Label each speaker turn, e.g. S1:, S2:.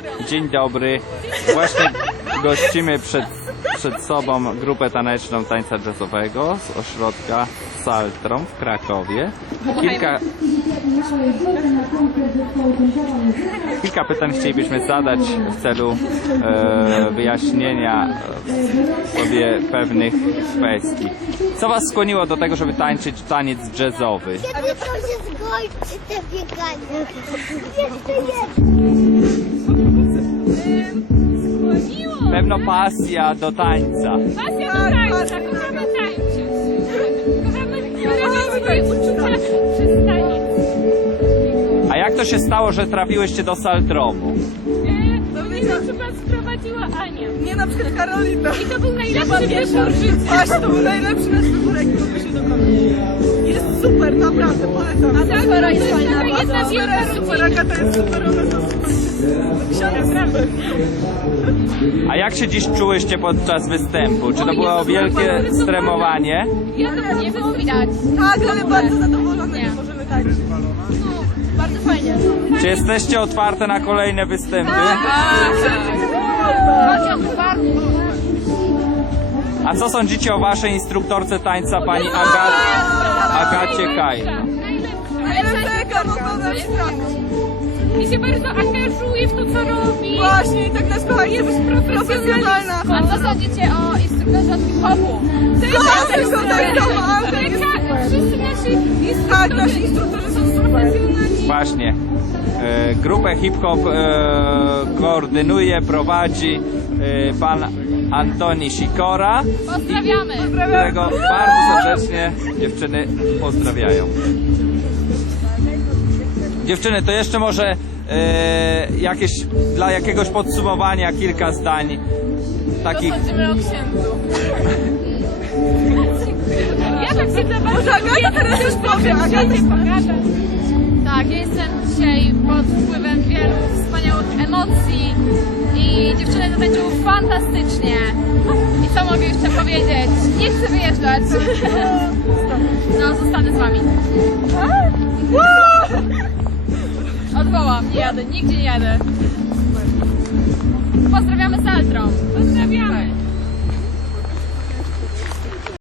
S1: Dzień dobry. Właśnie gościmy przed sobą grupę taneczną tańca jazzowego z ośrodka Saltrom w Krakowie. Kilka pytań chcielibyśmy zadać w celu wyjaśnienia sobie pewnych kwestii. Co Was skłoniło do tego, żeby tańczyć taniec jazzowy?
S2: Kiedy to się skończy te bieganie? Jeszcze
S3: Skłoniło
S1: Pewno pasja do tańca.
S3: pasja do tańca, kochamy tańczyć. Kochamy swoje uczucia przez taniec.
S1: A jak to się stało, że trafiłyście do Saltromu?
S3: Mnie na przykład sprowadziła Ania.
S4: Nie, na przykład Karolina.
S3: I to był najlepszy wybór życia.
S4: Właśnie, to był najlepszy nasz wybór, jaki mógłby się dokonać. Jest super, naprawdę, polecam.
S3: Atmosfera jest fajna. To jest na wielka
S4: Atmosfera jest super,
S3: rodzina.
S4: Agata jest super, one są super. Ksiądz super.
S1: A jak się dziś czułyście podczas występu? Czy to było wielkie stremowanie?
S3: Ja to nie było widać.
S4: Tak, ale bardzo zadowolone, że możemy tańczyć.
S3: Bardzo fajnie.
S1: Czy jesteście otwarte na kolejne występy? A co sądzicie o waszej instruktorce tańca, pani Agacie Kaj?
S4: Najlepszego, no to nasz strach.
S3: I się bardzo angażuje w to, co robi.
S4: Właśnie, i tak nas kocha, jest profesjonalna.
S3: A co sądzicie o instruktorze od hip-hopu?
S4: Tak, są tak samo, ale jest
S3: Wszyscy nasi
S4: tak, nasi instruktorzy są super.
S1: Właśnie. Grupę hip-hop koordynuje, prowadzi pan Antoni Sikora,
S3: pozdrawiamy.
S1: którego bardzo serdecznie dziewczyny pozdrawiają. Dziewczyny, to jeszcze może dla jakiegoś podsumowania kilka zdań takich.
S3: Chodzimy o księdzu. Ja tak się zobaczę.
S4: Może Agata teraz już powie, Agata.
S3: Tak, ja jestem dzisiaj pod wpływem wielu wspaniałych emocji i dziewczyny zatańczyły fantastycznie. I co mogę jeszcze powiedzieć? Nie chcę wyjeżdżać. No, zostanę z wami. Odwołam, nie jadę, nigdzie nie jadę. Pozdrawiamy Saltrom. Pozdrawiamy.